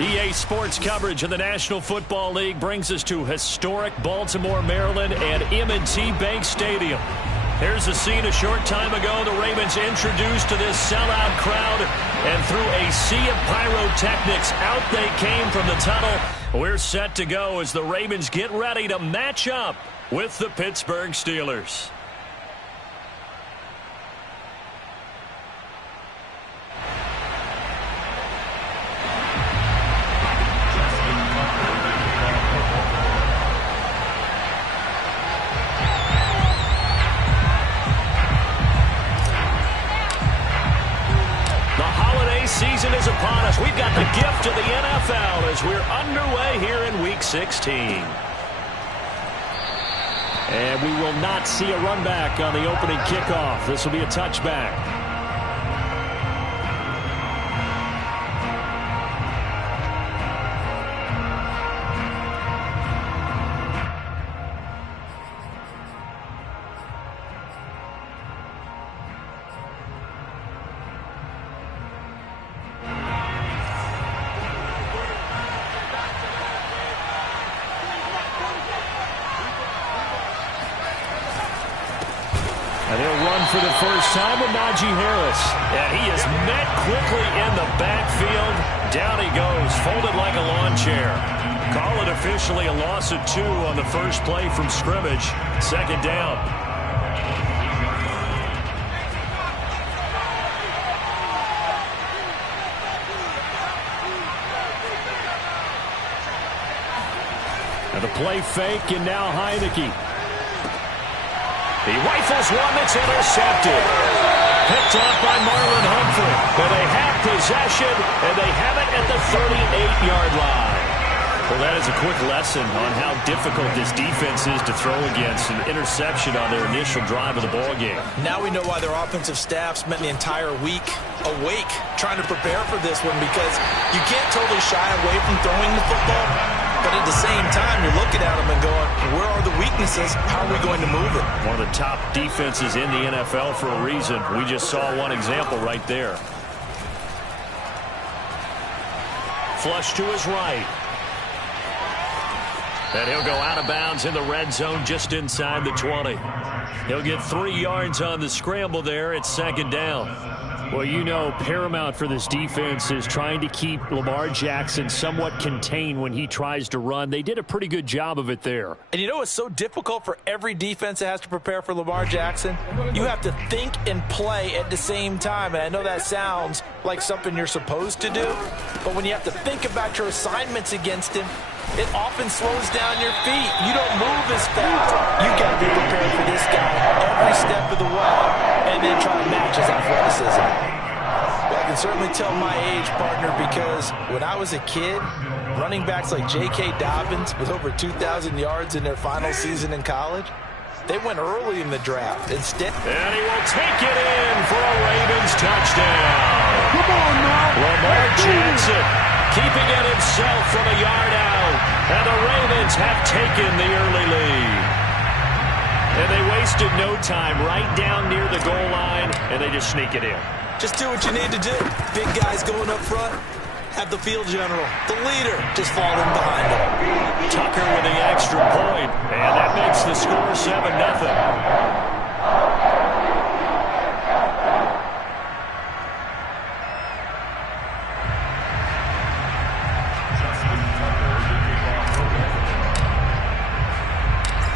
EA Sports coverage of the National Football League brings us to historic Baltimore, Maryland, and M&T Bank Stadium. Here's the scene a short time ago. The Ravens introduced to this sellout crowd, and through a sea of pyrotechnics, out they came from the tunnel. We're set to go as the Ravens get ready to match up with the Pittsburgh Steelers. Season is upon us. We've got the gift of the NFL as we're underway here in Week 16. And we will not see a run back on the opening kickoff. This will be a touchback. And he'll run for the first time with Najee Harris. And he is met quickly in the backfield. Down he goes, folded like a lawn chair. Call it officially a loss of 2 on the first play from scrimmage. Second down. And the play fake, and now Heineke. He rifles one that's intercepted. Picked off by Marlon Humphrey. But they have possession, and they have it at the 38-yard line. Well, that is a quick lesson on how difficult this defense is to throw against. An interception on their initial drive of the ballgame. Now we know why their offensive staff spent the entire week awake trying to prepare for this one, because you can't totally shy away from throwing the football. But at the same time, you're looking at them and going, where are the weaknesses? How are we going to move it? One of the top defenses in the NFL for a reason. We just saw one example right there. Flush to his right. And he'll go out of bounds in the red zone just inside the 20. He'll get 3 yards on the scramble there. It's second down. Well, you know, paramount for this defense is trying to keep Lamar Jackson somewhat contained when he tries to run. They did a pretty good job of it there. And you know what's so difficult for every defense that has to prepare for Lamar Jackson? You have to think and play at the same time. And I know that sounds like something you're supposed to do, but when you have to think about your assignments against him, it often slows down your feet. You don't move as fast. You got to be prepared for this guy every step of the way and then try to match his athleticism. Well, I can certainly tell my age, partner, because when I was a kid, running backs like J.K. Dobbins with over 2,000 yards in their final season in college, they went early in the draft. Instead, and he will take it in for a Ravens touchdown. Come on now. Lamar Jackson keeping it himself from a yard out. And the Ravens have taken the early lead. And they wasted no time right down near the goal line, and they just sneak it in. Just do what you need to do. Big guys going up front. Have the field general, the leader, just fall in behind him. Tucker with the extra point, and that makes the score 7-0.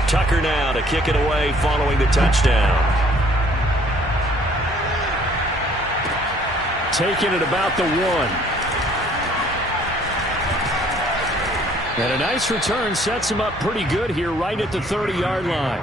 Tucker now to kick it away following the touchdown. Taking it about the 1. And a nice return sets him up pretty good here right at the 30-yard line.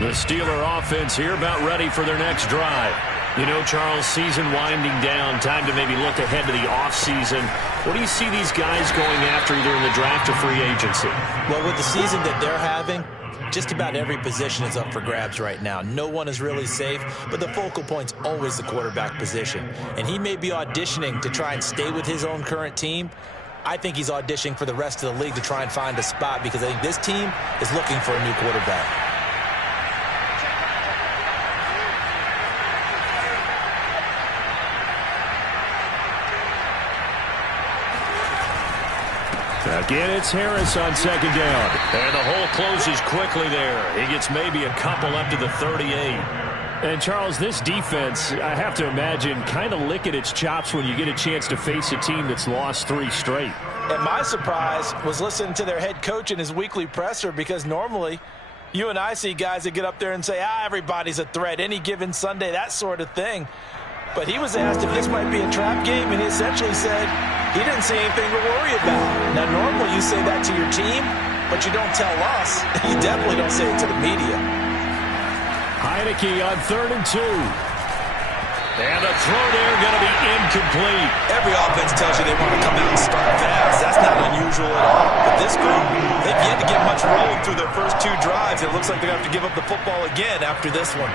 The Steeler offense here about ready for their next drive. You know, Charles, season winding down, time to maybe look ahead to the offseason. What do you see these guys going after either in the draft or free agency? Well, with the season that they're having, Just about every position is up for grabs right now. No one is really safe, but the focal point's always the quarterback position. And he may be auditioning to try and stay with his own current team. I think he's auditioning for the rest of the league to try and find a spot because I think this team is looking for a new quarterback. Again, it's Harris on second down. And the hole closes quickly there. He gets maybe a couple up to the 38. And, Charles, this defense, I have to imagine, kind of licking its chops when you get a chance to face a team that's lost 3 straight. And my surprise was listening to their head coach in his weekly presser, because normally you and I see guys that get up there and say, everybody's a threat, any given Sunday, that sort of thing. But he was asked if this might be a trap game, and he essentially said he didn't see anything to worry about. Now, normally you say that to your team, but you don't tell us. You definitely don't say it to the media. Heineke on 3rd and 2. And the throw there going to be incomplete. Every offense tells you they want to come out and start fast. That's not unusual at all. But this group, they've yet to get much rolling through their first 2 drives. It looks like they're going to have to give up the football again after this one.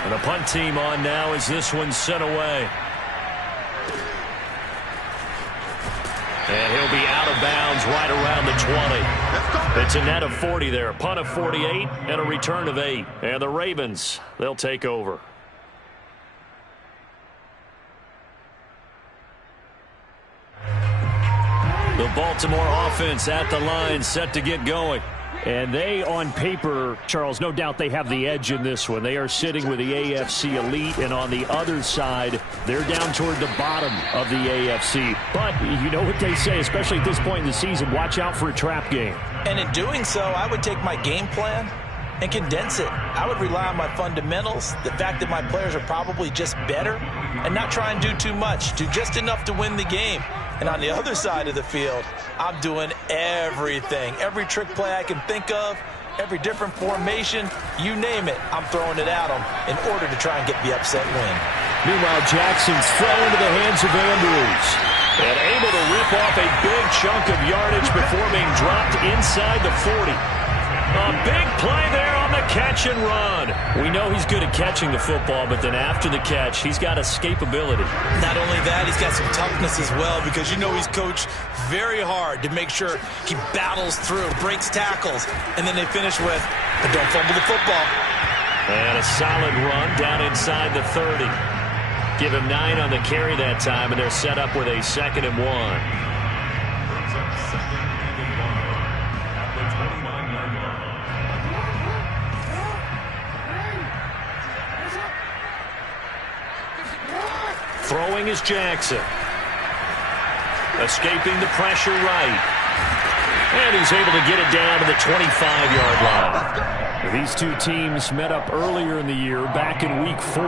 And the punt team on now as this one's sent away. And he'll be out of bounds right around the 20. It's a net of 40 there. Punt of 48 and a return of 8. And the Ravens, they'll take over. The Baltimore offense at the line, set to get going. And they, on paper, Charles, no doubt they have the edge in this one. They are sitting with the AFC elite, and on the other side, they're down toward the bottom of the AFC. But you know what they say, especially at this point in the season, watch out for a trap game. And in doing so, I would take my game plan and condense it. I would rely on my fundamentals, the fact that my players are probably just better, and not try and do too much, do just enough to win the game. And on the other side of the field, I'm doing everything. Every trick play I can think of, every different formation, you name it, I'm throwing it at them in order to try and get the upset win. Meanwhile, Jackson's throw into the hands of Andrews. And able to rip off a big chunk of yardage before being dropped inside the 40. A big play there on the catch and run. We know he's good at catching the football, but then after the catch, he's got escapability. Not only that, he's got some toughness as well, because you know he's coached very hard to make sure he battles through, breaks tackles, and then they finish with, but don't fumble the football. And a solid run down inside the 30. Give him 9 on the carry that time, and they're set up with a 2nd and 1. Throwing is Jackson. Escaping the pressure right. And he's able to get it down to the 25-yard line. These two teams met up earlier in the year, back in Week 4,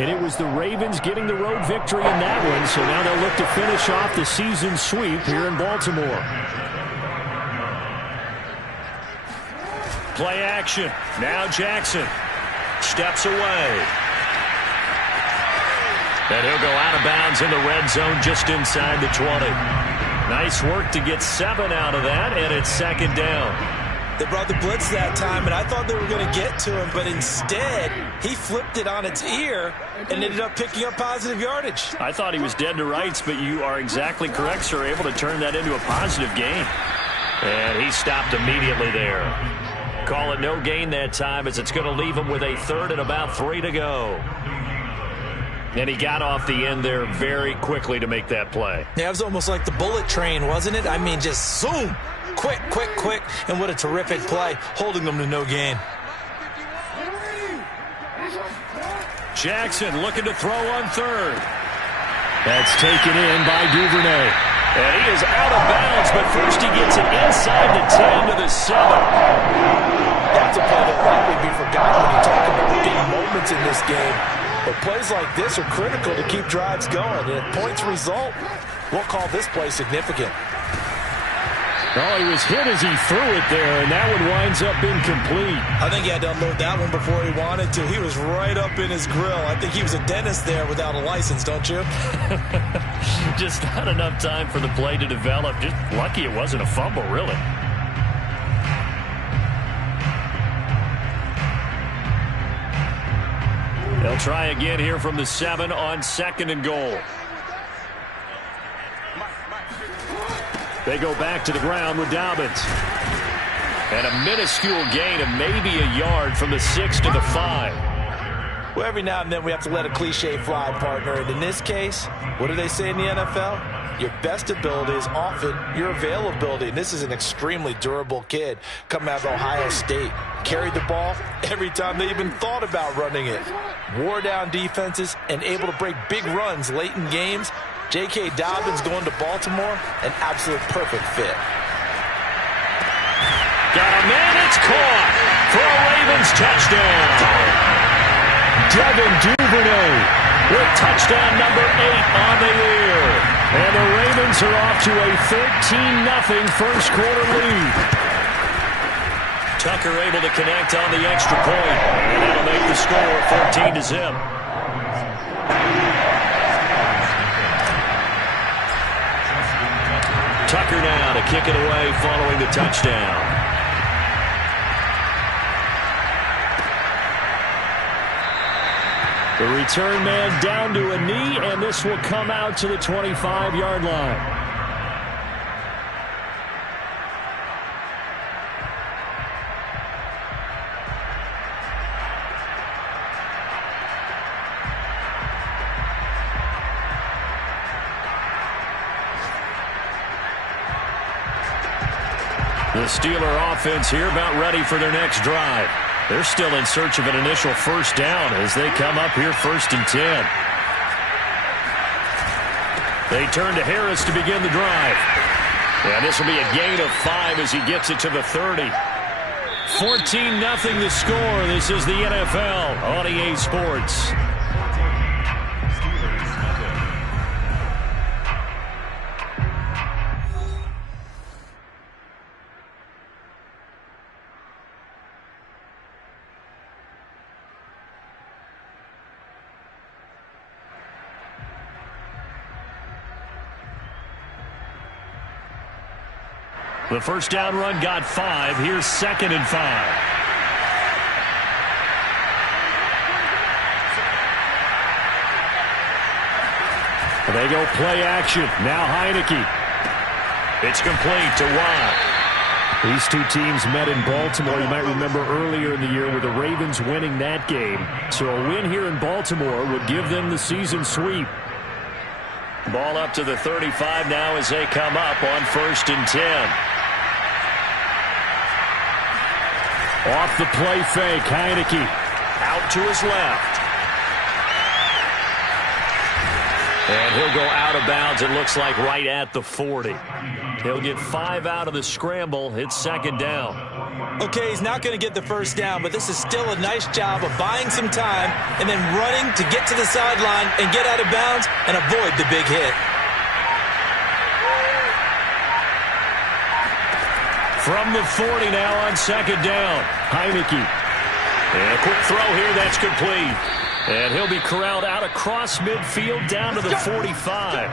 and it was the Ravens getting the road victory in that one, so now they'll look to finish off the season sweep here in Baltimore. Play action. Now Jackson steps away. And he'll go out of bounds in the red zone just inside the 20. Nice work to get 7 out of that, and it's 2nd down. They brought the blitz that time, and I thought they were going to get to him, but instead, he flipped it on its ear and ended up picking up positive yardage. I thought he was dead to rights, but you are exactly correct, sir, able to turn that into a positive gain. And he stopped immediately there. Call it no gain that time, as it's going to leave him with a 3rd and about 3 to go. And he got off the end there very quickly to make that play. Yeah, it was almost like the bullet train, wasn't it? I mean, just zoom, quick, quick, quick, and what a terrific play, holding them to no gain. Jackson looking to throw on 3rd. That's taken in by Duvernay. And he is out of bounds, but first he gets it inside the 10 to the 7. That's a play that likely be forgotten when you talk about big moments in this game. But plays like this are critical to keep drives going. And if points result, we'll call this play significant. Oh, he was hit as he threw it there, and that one winds up incomplete. I think he had to unload that one before he wanted to. He was right up in his grill. I think he was a dentist there without a license, don't you? Just not enough time for the play to develop. Just lucky it wasn't a fumble, really. They'll try again here from the 7 on 2nd and goal. They go back to the ground with Dobbins. And a minuscule gain of maybe a yard from the 6 to the 5. Well, every now and then we have to let a cliche fly, partner. And in this case, what do they say in the NFL? Your best ability is often your availability. And this is an extremely durable kid coming out of Ohio State. Carried the ball every time they even thought about running it. Wore down defenses and able to break big runs late in games. J.K. Dobbins going to Baltimore, an absolute perfect fit. Got a man, it's caught for a Ravens touchdown. Devin Duvernay with touchdown number 8 on the year. And the Ravens are off to a 13-0 first quarter lead. Tucker able to connect on the extra point. And that'll make the score 14-0. Tucker now to kick it away following the touchdown. The return man down to a knee, and this will come out to the 25-yard line. The Steeler offense here about ready for their next drive. They're still in search of an initial first down as they come up here 1st and 10. They turn to Harris to begin the drive. And this will be a gain of 5 as he gets it to the 30. 14-0 the score. This is the NFL on EA Sports. The first down run got 5. Here's 2nd and 5. They go play action. Now Heineke. It's complete to Watt. These two teams met in Baltimore. You might remember earlier in the year with the Ravens winning that game. So a win here in Baltimore would give them the season sweep. Ball up to the 35 now as they come up on 1st and 10. Off the play fake, Heineke out to his left. And he'll go out of bounds, it looks like right at the 40. He'll get 5 out of the scramble. It's 2nd down. Okay, he's not going to get the first down, but this is still a nice job of buying some time and then running to get to the sideline and get out of bounds and avoid the big hit. From the 40 now on 2nd down. Heineke. And a quick throw here, that's complete. And he'll be corralled out across midfield down to the 45.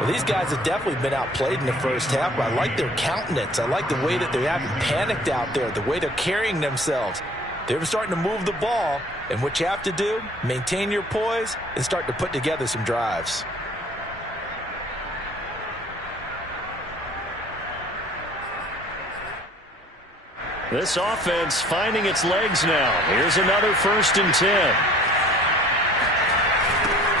Well, these guys have definitely been outplayed in the first half, but I like their countenance. I like the way that they haven't panicked out there, the way they're carrying themselves. They're starting to move the ball, and what you have to do, maintain your poise and start to put together some drives. This offense finding its legs now. Here's another 1st and 10.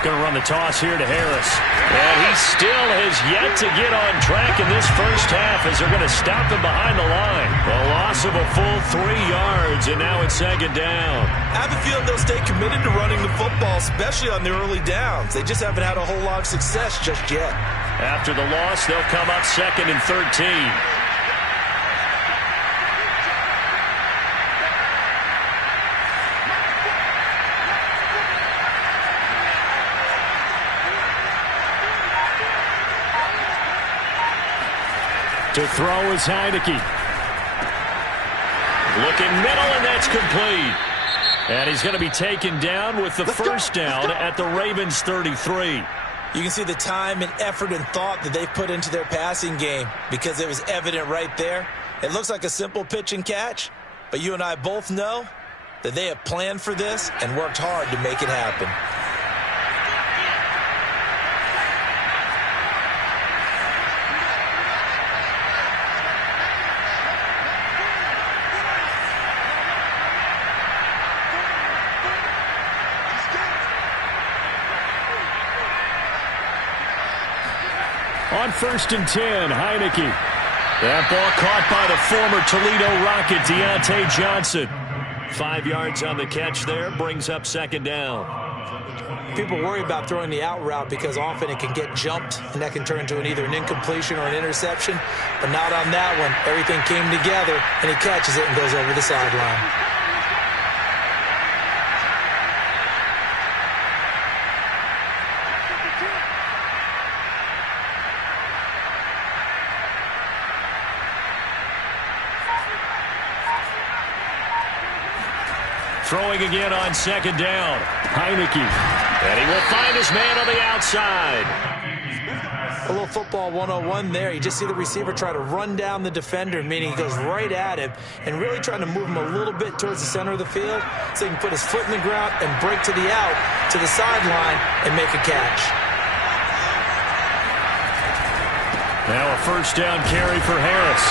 Going to run the toss here to Harris. And he still has yet to get on track in this first half as they're going to stop him behind the line. A loss of a full 3 yards, and now it's 2nd down. I have a feeling they'll stay committed to running the football, especially on their early downs. They just haven't had a whole lot of success just yet. After the loss, they'll come up 2nd and 13. To throw is Heineke. Looking middle, and that's complete. And he's going to be taken down with the first down at the Ravens 33. You can see the time and effort and thought that they've put into their passing game because it was evident right there. It looks like a simple pitch and catch, but you and I both know that they have planned for this and worked hard to make it happen. On 1st and 10, Heineke. That ball caught by the former Toledo Rocket, Deontay Johnson. 5 yards on the catch there, brings up 2nd down. People worry about throwing the out route because often it can get jumped, and that can turn into either an incompletion or an interception. But not on that one. Everything came together, and he catches it and goes over the sideline. Throwing again on 2nd down. Heineke. And he will find his man on the outside. A little football 101 there. You just see the receiver try to run down the defender, meaning he goes right at him and really trying to move him a little bit towards the center of the field so he can put his foot in the ground and break to the out, to the sideline, and make a catch. Now a 1st down carry for Harris.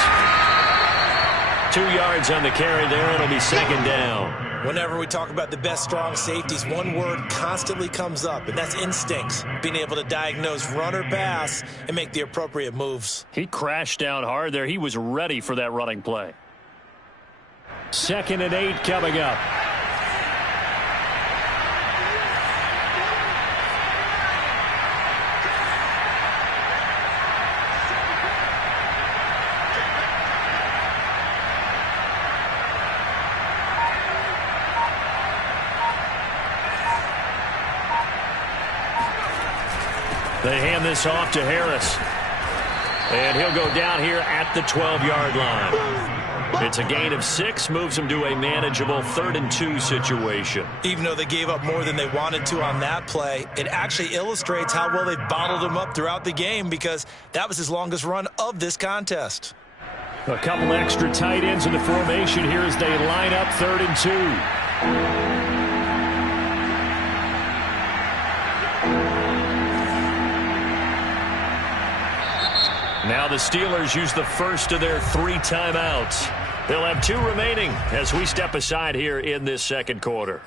2 yards on the carry there. It'll be 2nd down. Whenever we talk about the best strong safeties, one word constantly comes up, and that's instincts. Being able to diagnose run or pass and make the appropriate moves. He crashed down hard there. He was ready for that running play. 2nd and 8 coming up. They hand this off to Harris. And he'll go down here at the 12-yard line. It's a gain of 6, moves him to a manageable 3rd and 2 situation. Even though they gave up more than they wanted to on that play, it actually illustrates how well they bottled him up throughout the game because that was his longest run of this contest. A couple extra tight ends in the formation here as they line up 3rd and 2. Now the Steelers use the first of their 3 timeouts. They'll have 2 remaining as we step aside here in this 2nd quarter.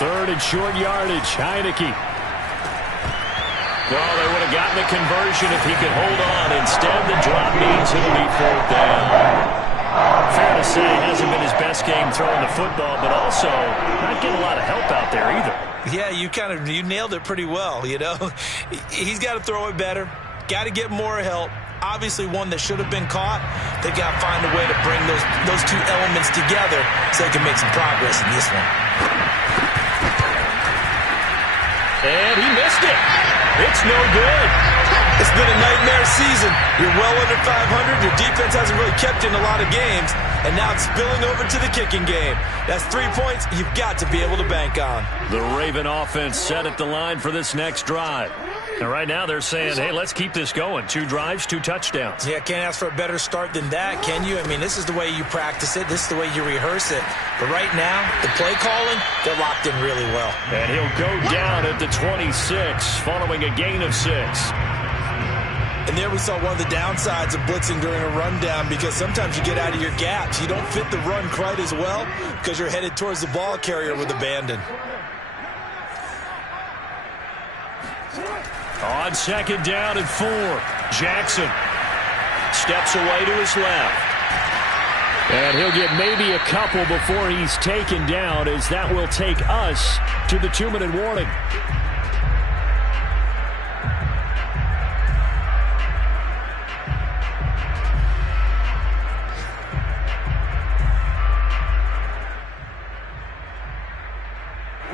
Third and short yardage. Heineke. Well, they would have gotten the conversion if he could hold on. Instead, the drop means it'll be 4th down. Fair to say, hasn't been his best game throwing the football, but also not getting a lot of help out there either. Yeah, you nailed it pretty well, you know. He's got to throw it better. Got to get more help. Obviously one that should have been caught. They've got to find a way to bring those 2 elements together so they can make some progress in this one. And he missed it. It's no good. It's been a nightmare season. You're well under 500. Your defense hasn't really kept in a lot of games. And now it's spilling over to the kicking game. That's 3 points you've got to be able to bank on. The Raven offense set at the line for this next drive. And right now they're saying, hey, let's keep this going. 2 drives, 2 touchdowns. Yeah, can't ask for a better start than that, can you? I mean, this is the way you practice it. This is the way you rehearse it. But right now, the play calling, they're locked in really well. And he'll go down at the 26 following a gain of 6. And there we saw one of the downsides of blitzing during a rundown because sometimes you get out of your gaps. You don't fit the run quite as well because you're headed towards the ball carrier with abandon. On 2nd down and 4, Jackson steps away to his left. And he'll get maybe a couple before he's taken down, as that will take us to the 2-minute warning.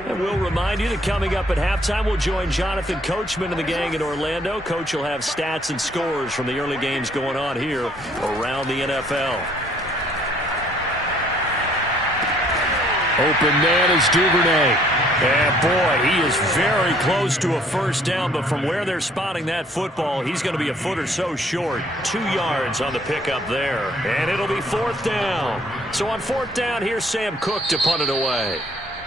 And we'll remind you that coming up at halftime, we'll join Jonathan Coachman and the gang in Orlando. Coach will have stats and scores from the early games going on here around the NFL. Open man is Duvernay. And boy, he is very close to a first down, but from where they're spotting that football, he's going to be a foot or so short. 2 yards on the pickup there. And it'll be 4th down. So on 4th down, here's Sam Cook to punt it away.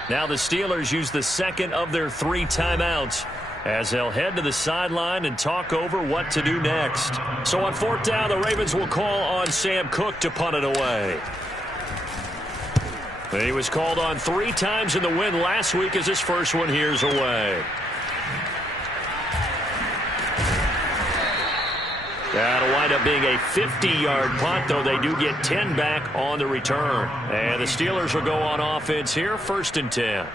Now the Steelers use the second of their 3 timeouts as they'll head to the sideline and talk over what to do next. So on 4th down, the Ravens will call on Sam Cook to punt it away. He was called on 3 times in the win last week, as his first one here's away. That'll wind up being a 50-yard punt, though they do get 10 back on the return. And the Steelers will go on offense here, 1st and 10.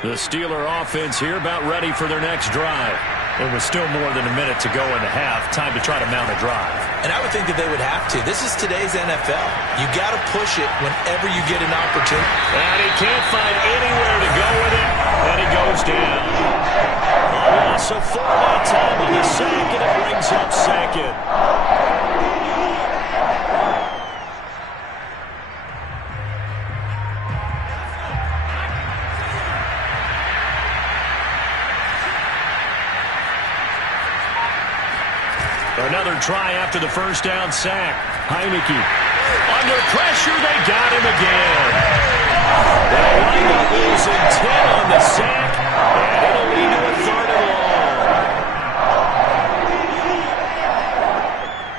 The Steeler offense here about ready for their next drive. It was still more than a minute to go in the half. Time to try to mount a drive. And I would think that they would have to. This is today's NFL. You got to push it whenever you get an opportunity. And he can't find anywhere to go with it. And he goes down. A loss of 4 that time on the sack, and it brings up 2nd. Another try after the first down sack. Heineke. Under pressure, they got him again. They'll wind up losing 10 on the sack, and it'll lead to a 3rd and long.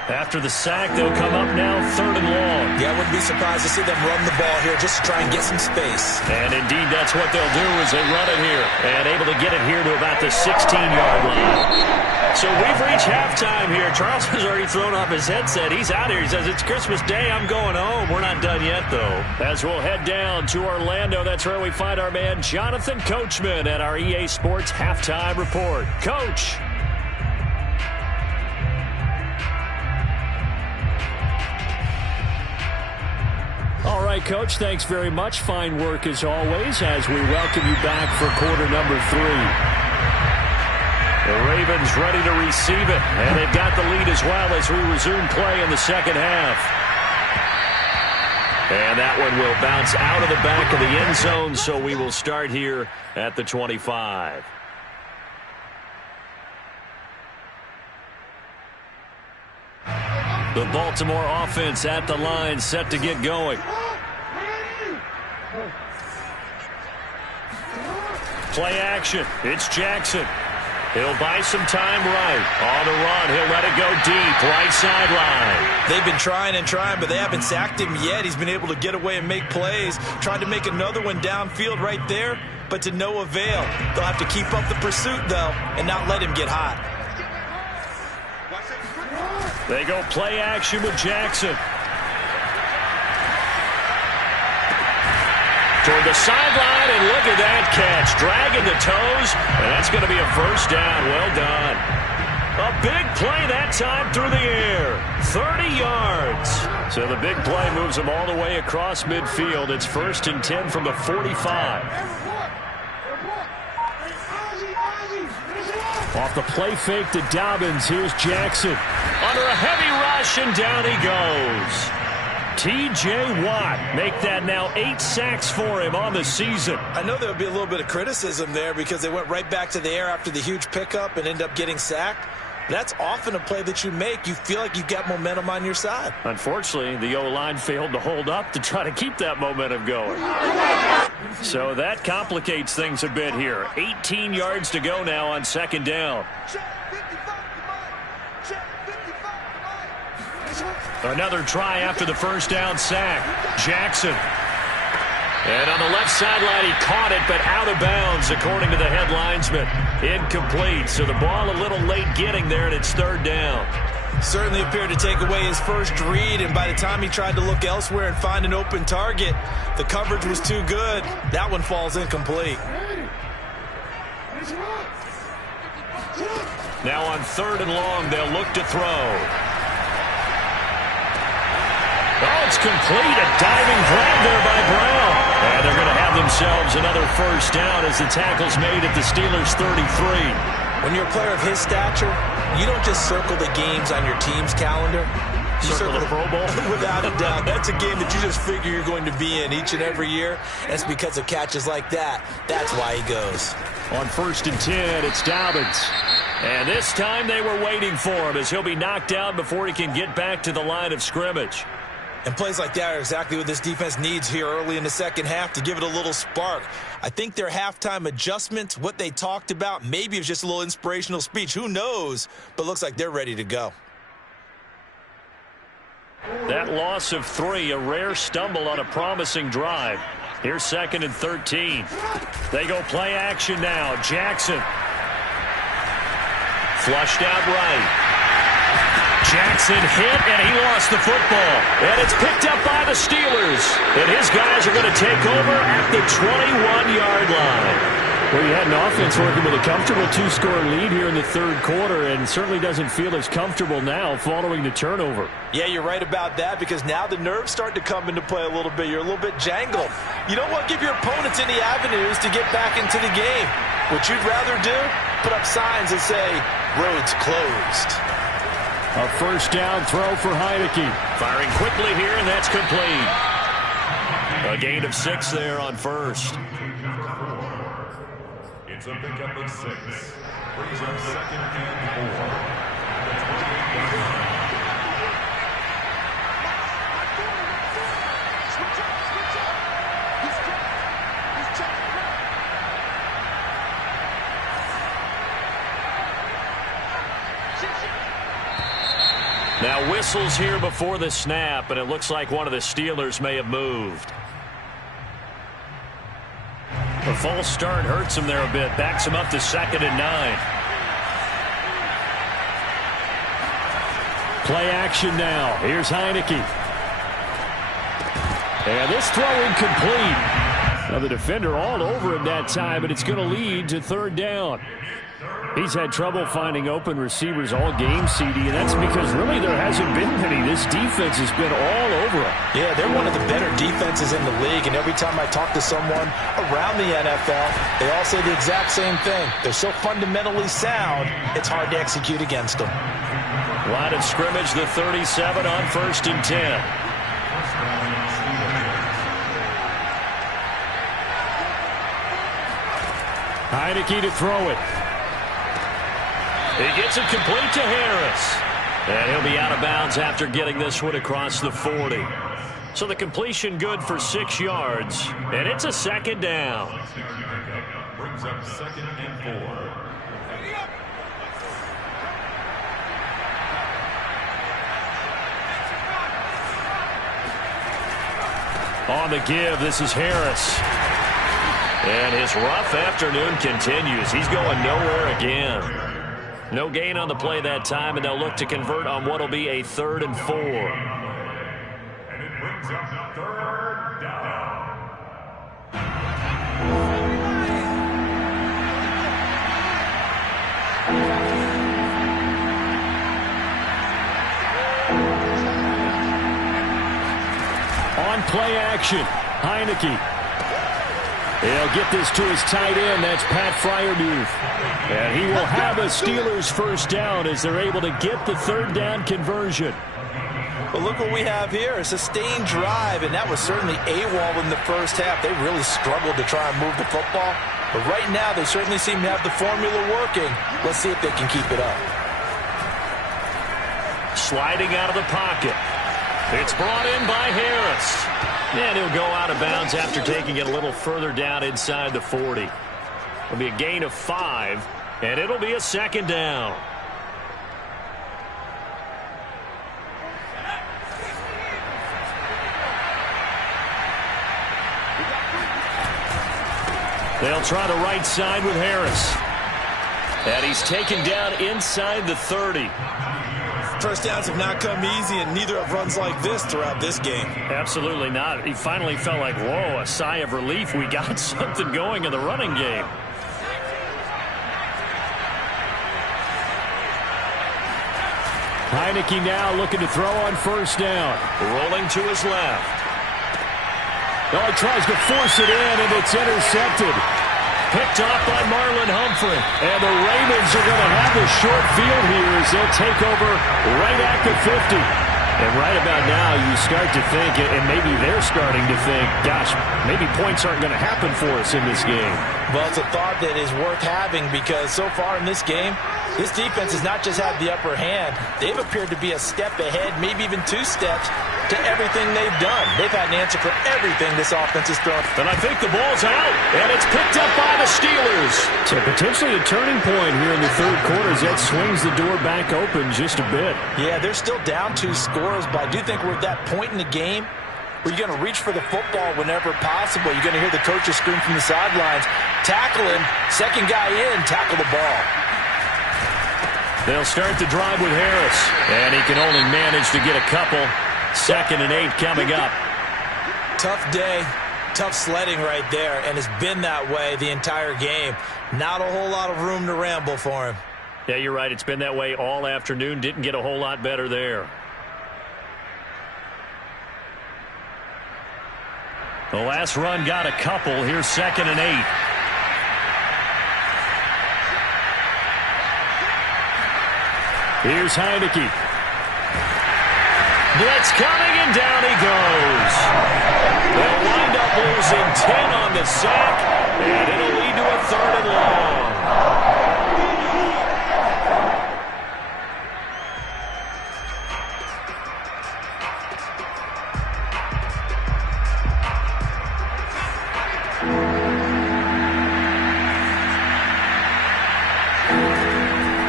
After the sack, they'll come up now 3rd and long. Yeah, I wouldn't be surprised to see them run the ball here just to try and get some space. And indeed, that's what they'll do as they run it here. And able to get it here to about the 16-yard line. So we've reached halftime here. Charles has already thrown off his headset. He's out here. He says, it's Christmas Day. I'm going home. We're not done yet, though. As we'll head down to Orlando, that's where we find our man Jonathan Coachman at our EA Sports Halftime Report. Coach. All right, Coach, thanks very much. Fine work as always as we welcome you back for quarter number 3. The Ravens ready to receive it, and they've got the lead as well as we resume play in the second half. And that one will bounce out of the back of the end zone, so we will start here at the 25. The Baltimore offense at the line, set to get going. Play action. It's Jackson. He'll buy some time right. On the run, he'll let it go deep, right sideline. They've been trying and trying, but they haven't sacked him yet. He's been able to get away and make plays. Tried to make another one downfield right there, but to no avail. They'll have to keep up the pursuit, though, and not let him get hot. They go play action with Jackson. Toward the sideline, and look at that catch. Dragging the toes, and that's going to be a first down. Well done. A big play that time through the air. 30 yards. So the big play moves them all the way across midfield. It's 1st and 10 from the 45. Off the play fake to Dobbins. Here's Jackson. Under a heavy rush, and down he goes. T.J. Watt make that now 8 sacks for him on the season. I know there would be a little bit of criticism there because they went right back to the air after the huge pickup and end up getting sacked. That's often a play that you make. You feel like you've got momentum on your side. Unfortunately, the O-line failed to hold up to try to keep that momentum going. So that complicates things a bit here. 18 yards to go now on 2nd down. Another try after the first down sack. Jackson. And on the left sideline, he caught it, but out of bounds, according to the head linesman. Incomplete, so the ball a little late getting there, and it's 3rd down. Certainly appeared to take away his first read, and by the time he tried to look elsewhere and find an open target, the coverage was too good. That one falls incomplete. Now on 3rd and long, they'll look to throw. Oh, it's complete. A diving grab there by Brown. And they're going to have themselves another first down as the tackle's made at the Steelers' 33. When you're a player of his stature, you don't just circle the games on your team's calendar. You circle the Pro Bowl? Without a doubt. That's a game that you just figure you're going to be in each and every year. And it's because of catches like that. That's why he goes. On 1st and 10, it's Dobbins. And this time they were waiting for him as he'll be knocked out before he can get back to the line of scrimmage. And plays like that are exactly what this defense needs here early in the second half to give it a little spark. I think their halftime adjustments, what they talked about, maybe it was just a little inspirational speech. Who knows? But looks like they're ready to go. That loss of 3, a rare stumble on a promising drive. Here's 2nd and 13. They go play action now. Jackson. Flushed out right. Jackson hit, and he lost the football. And it's picked up by the Steelers. And his guys are going to take over at the 21-yard line. Well, you had an offense working with a comfortable 2-score lead here in the 3rd quarter, and certainly doesn't feel as comfortable now following the turnover. Yeah, you're right about that, because now the nerves start to come into play a little bit. You're a little bit jangled. You don't want to give your opponents any avenues to get back into the game. What you'd rather do, put up signs that say, roads closed. A first down throw for Heineke. Firing quickly here, and that's complete. A gain of 6 there on 1st. It's a pickup of 6. Brings up 2nd and 4. Now whistles here before the snap, and it looks like one of the Steelers may have moved. The false start hurts him there a bit. Backs him up to 2nd and 9. Play action now. Here's Heineke. And this throw incomplete. Now the defender all over him that time, but it's going to lead to 3rd down. He's had trouble finding open receivers all game, CD, and that's because really there hasn't been many. This defense has been all over him. Yeah, they're one of the better defenses in the league, and every time I talk to someone around the NFL, they all say the exact same thing. They're so fundamentally sound, it's hard to execute against them. Line of scrimmage, the 37 on 1st and 10. Heineke to throw it. He gets it complete to Harris. And he'll be out of bounds after getting this one across the 40. So the completion good for 6 yards. And it's a 2nd down. Brings up 2nd and 4. On the give, this is Harris. And his rough afternoon continues. He's going nowhere again. No gain on the play that time, and they'll look to convert on what will be a 3rd and 4. And it brings up 3rd down. On play action, Heineke. He'll get this to his tight end. That's Pat Freiermuth. And he will have a Steelers first down as they're able to get the 3rd down conversion. Well, look what we have here. A sustained drive, and that was certainly AWOL in the first half. They really struggled to try and move the football. But right now, they certainly seem to have the formula working. Let's see if they can keep it up. Sliding out of the pocket. It's brought in by Harris. And he'll go out of bounds after taking it a little further down inside the 40. It'll be a gain of 5, and it'll be a 2nd down. They'll try the right side with Harris. And he's taken down inside the 30. First downs have not come easy, and neither have runs like this throughout this game. Absolutely not. He finally felt like, whoa, a sigh of relief. We got something going in the running game. Heineke now looking to throw on first down. Rolling to his left. Oh, he tries to force it in, and it's intercepted. Picked off by Marlon Humphrey. And the Ravens are going to have the short field here as they'll take over right at the 50. And right about now, you start to think, and maybe they're starting to think, gosh, maybe points aren't going to happen for us in this game. Well, it's a thought that is worth having because so far in this game, this defense has not just had the upper hand. They've appeared to be a step ahead, maybe even 2 steps to everything they've done. They've had an answer for everything this offense has thrown. And I think the ball's out, and it's picked up by the Steelers. So potentially a turning point here in the third quarter as that swings the door back open just a bit. Yeah, they're still down 2 scores, but I do think we're at that point in the game where you're going to reach for the football whenever possible. You're going to hear the coaches scream from the sidelines, tackle him, second guy in, tackle the ball. They'll start the drive with Harris, and he can only manage to get a couple. 2nd and 8 coming up. Tough day, tough sledding right there, and it's been that way the entire game. Not a whole lot of room to ramble for him. Yeah, you're right. It's been that way all afternoon. Didn't get a whole lot better there. The last run got a couple. Here's 2nd and 8. Here's Heineke. Blitz coming, and down he goes. They'll wind up losing 10 on the sack, and it'll lead to a 3rd and long.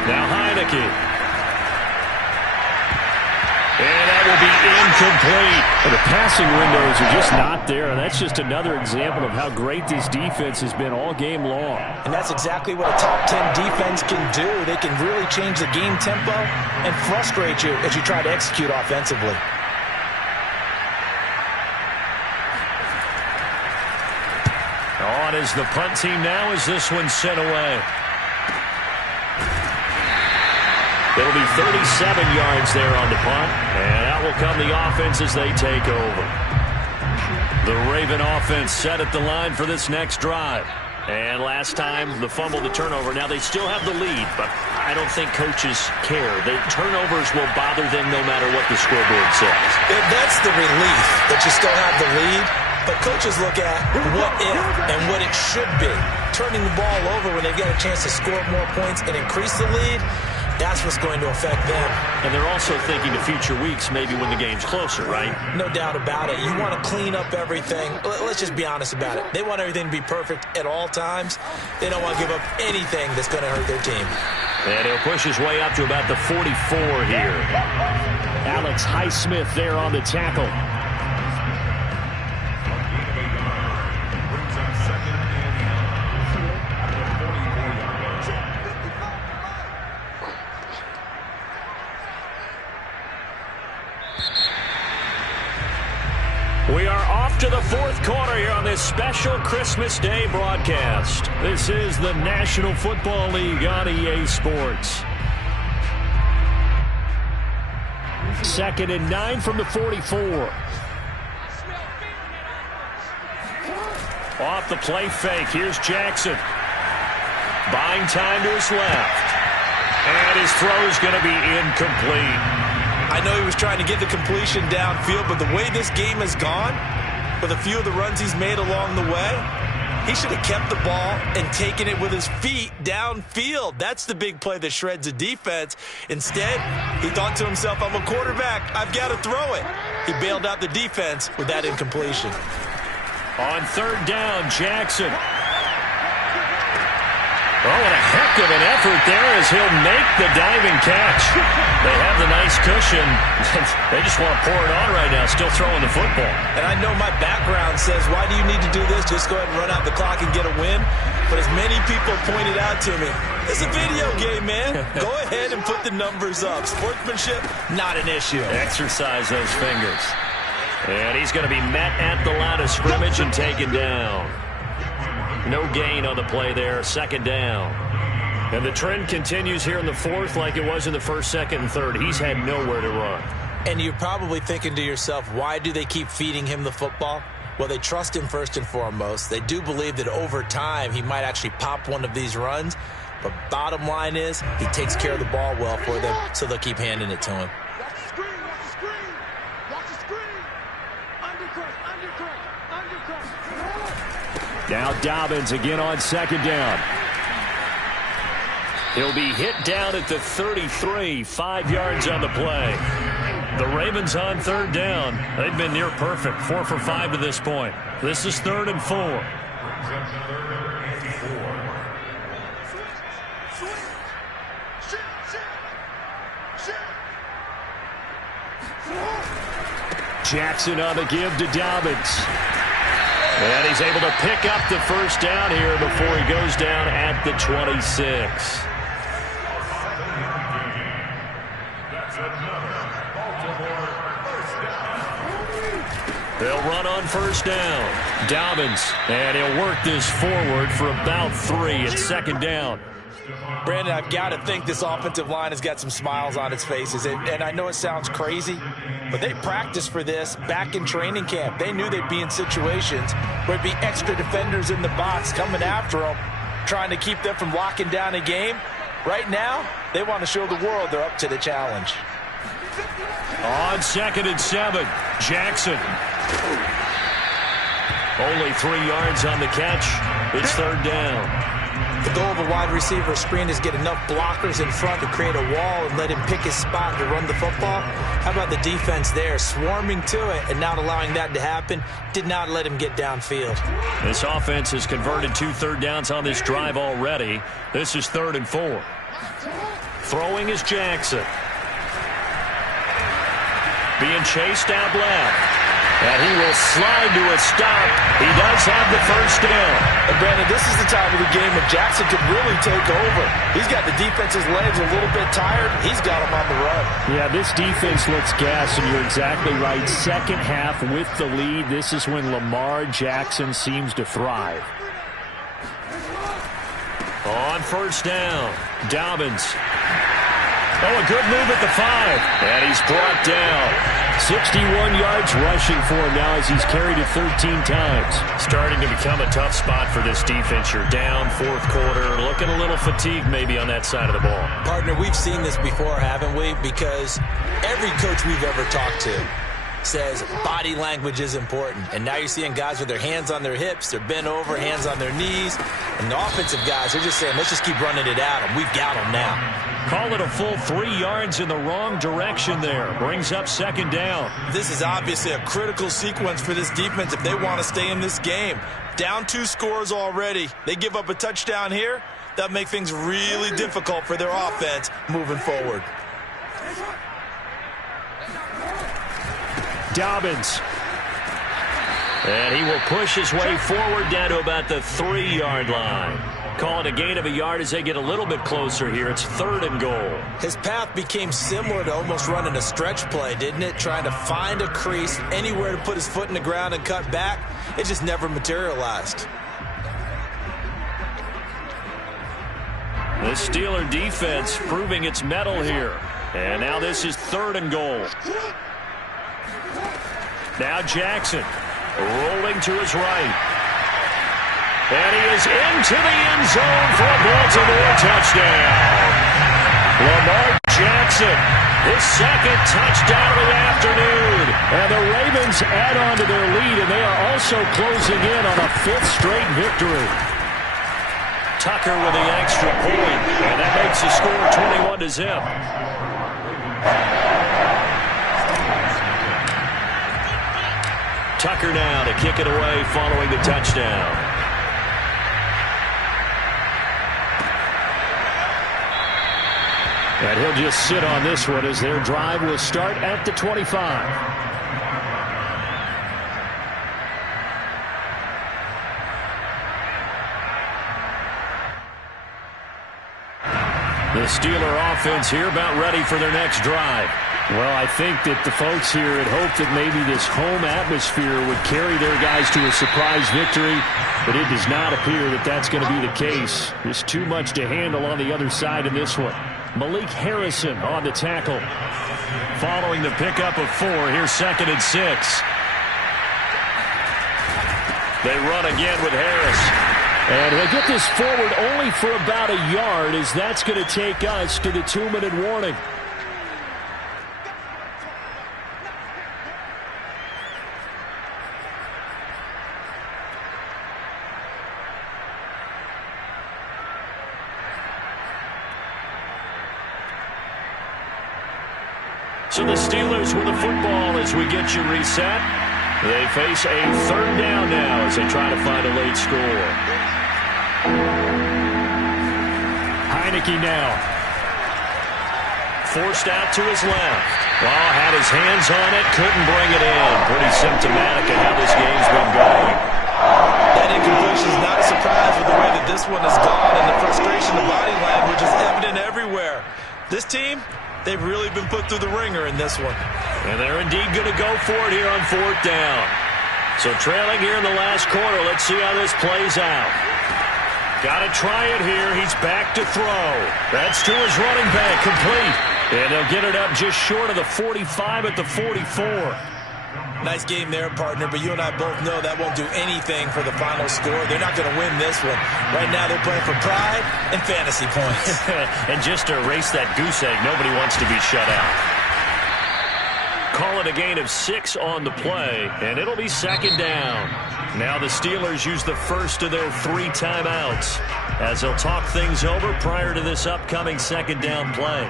Now Heineke. And that will be incomplete. The passing windows are just not there, and that's just another example of how great this defense has been all game long. And that's exactly what a top 10 defense can do. They can really change the game tempo and frustrate you as you try to execute offensively. On is the punt team now as this one's sent away. It'll be 37 yards there on the punt, and out will come the offense as they take over. The Raven offense set at the line for this next drive. And last time, the fumble, the turnover. Now, they still have the lead, but I don't think coaches care. The turnovers will bother them no matter what the scoreboard says. That's the relief that you still have the lead, but coaches look at what if and what it should be. Turning the ball over when they get a chance to score more points and increase the lead, that's what's going to affect them. And they're also thinking to future weeks, maybe when the game's closer, right? No doubt about it. You want to clean up everything. Let's just be honest about it. They want everything to be perfect at all times. They don't want to give up anything that's going to hurt their team. And he'll push his way up to about the 44 here. Alex Highsmith there on the tackle. We are off to the 4th quarter here on this special Christmas Day broadcast. This is the National Football League on EA Sports. 2nd and 9 from the 44. Off the play fake. Here's Jackson. Buying time to his left. And his throw's going to be incomplete. I know he was trying to get the completion downfield, but the way this game has gone, with a few of the runs he's made along the way, he should have kept the ball and taken it with his feet downfield. That's the big play that shreds a defense. Instead, he thought to himself, I'm a quarterback. I've got to throw it. He bailed out the defense with that incompletion. On 3rd down, Jackson. Oh, and a heck of an effort there as he'll make the diving catch. They have the nice cushion. They just want to pour it on right now, still throwing the football. And I know my background says, why do you need to do this? Just go ahead and run out the clock and get a win. But as many people pointed out to me, It's a video game, man. Go ahead and put the numbers up. Sportsmanship, not an issue. Exercise those fingers. And he's going to be met at the line of scrimmage and taken down. No gain on the play there. Second down. And the trend continues here in the fourth like it was in the first, second, and third. He's had nowhere to run. And you're probably thinking to yourself, why do they keep feeding him the football? Well, they trust him first and foremost. They do believe that over time he might actually pop one of these runs. But bottom line is he takes care of the ball well for them, so they'll keep handing it to him. Watch the screen, watch the screen, watch the screen. Undercut. Now Dobbins again on second down. He'll be hit down at the 33, 5 yards on the play. The Ravens on third down. They've been near perfect, 4 for 5 to this point. This is 3rd and 4. Jackson on the give to Dobbins. And he's able to pick up the first down here before he goes down at the 26. They'll run on first down. Dobbins, and he'll work this forward for about 3 at second down. Brandon, I've got to think this offensive line has got some smiles on its faces. And I know it sounds crazy, but they practiced for this back in training camp. They knew they'd be in situations where there'd be extra defenders in the box coming after them, trying to keep them from locking down a game. Right now, they want to show the world they're up to the challenge. On 2nd and 7, Jackson. Only 3 yards on the catch. It's third down. The goal of a wide receiver screen is get enough blockers in front to create a wall and let him pick his spot to run the football. How about the defense there, swarming to it and not allowing that to happen? Did not let him get downfield. This offense has converted 2 third downs on this drive already. This is 3rd and 4. Throwing is Jackson. Being chased out left. And he will slide to a stop. He does have the first down. And Brandon, this is the time of the game when Jackson could really take over. He's got the defense's legs a little bit tired. He's got him on the run. Yeah, this defense looks gassed, and you're exactly right. Second half with the lead, this is when Lamar Jackson seems to thrive. On first down, Dobbins. Oh, a good move at the 5. And he's brought down. 61 yards rushing for him now as he's carried it 13 times. Starting to become a tough spot for this defense. You're down 4th quarter, looking a little fatigued maybe on that side of the ball. Partner, we've seen this before, haven't we? Because every coach we've ever talked to says body language is important. And now you're seeing guys with their hands on their hips, they're bent over, hands on their knees. And the offensive guys, they're just saying, let's just keep running it at them. We've got them now. Call it a full 3 yards in the wrong direction there. Brings up second down. This is obviously a critical sequence for this defense if they want to stay in this game. Down 2 scores already. They give up a touchdown here. That'll make things really difficult for their offense moving forward. Dobbins. And he will push his way forward down to about the 3-yard line. Call it a gain of a yard as they get a little bit closer here. It's 3rd and goal. His path became similar to almost running a stretch play, didn't it? Trying to find a crease, anywhere to put his foot in the ground and cut back. It just never materialized. The Steeler defense proving its mettle here. And now this is 3rd and goal. Now Jackson rolling to his right. And he is into the end zone for a Baltimore touchdown. Lamar Jackson, his 2nd touchdown of the afternoon. And the Ravens add on to their lead, and they are also closing in on a 5th straight victory. Tucker with the extra point, and that makes the score 21-0. Tucker now to kick it away following the touchdown. And he'll just sit on this one as their drive will start at the 25. The Steeler offense here about ready for their next drive. Well, I think that the folks here had hoped that maybe this home atmosphere would carry their guys to a surprise victory, but it does not appear that that's going to be the case. There's too much to handle on the other side in this one. Malik Harrison on the tackle. Following the pickup of 4, here's 2nd and 6. They run again with Harris. And he'll get this forward only for about a yard, as that's going to take us to the 2-minute warning. So the Steelers with the football as we get you reset. They face a 3rd down now as they try to find a late score. Heineke now. Forced out to his left. Well, had his hands on it, couldn't bring it in. Pretty symptomatic of how this game's been going. That incompletion is not a surprise with the way that this one has gone, and the frustration, the body language is evident everywhere. This team, they've really been put through the ringer in this one. And they're indeed going to go for it here on 4th down. So trailing here in the last quarter, let's see how this plays out. Got to try it here. He's back to throw. That's to his running back, complete. And they'll get it up just short of the 45 at the 44. Nice game there, partner, but you and I both know that won't do anything for the final score. They're not going to win this one. Right now they're playing for pride and fantasy points. And just to erase that goose egg, nobody wants to be shut out. Call it a gain of 6 on the play, and it'll be 2nd down. Now the Steelers use the first of their 3 timeouts as they'll talk things over prior to this upcoming 2nd down play.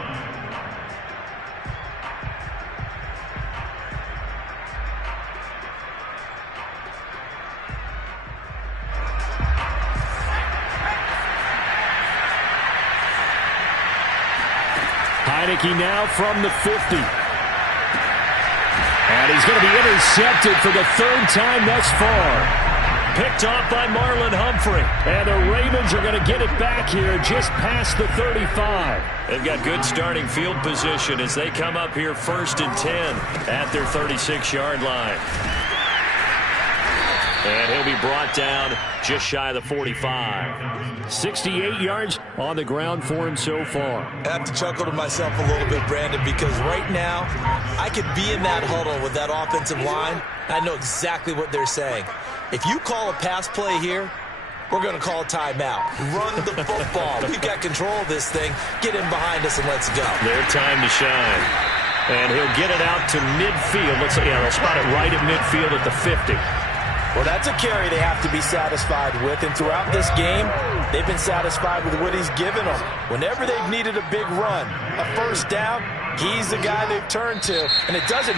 Heineke now from the 50. And he's going to be intercepted for the 3rd time thus far. Picked off by Marlon Humphrey. And the Ravens are going to get it back here just past the 35. They've got good starting field position as they come up here 1st and 10 at their 36-yard line. And he'll be brought down just shy of the 45. 68 yards on the ground for him so far. I have to chuckle to myself a little bit, Brandon, because right now I could be in that huddle with that offensive line. I know exactly what they're saying. If you call a pass play here, we're going to call a timeout. Run the football. We've got control of this thing. Get in behind us and let's go. Their time to shine. And he'll get it out to midfield. Looks like, they'll spot it right at midfield at the 50. Well, that's a carry they have to be satisfied with, and throughout this game, they've been satisfied with what he's given them. Whenever they've needed a big run, a 1st down, he's the guy they've turned to, and it doesn't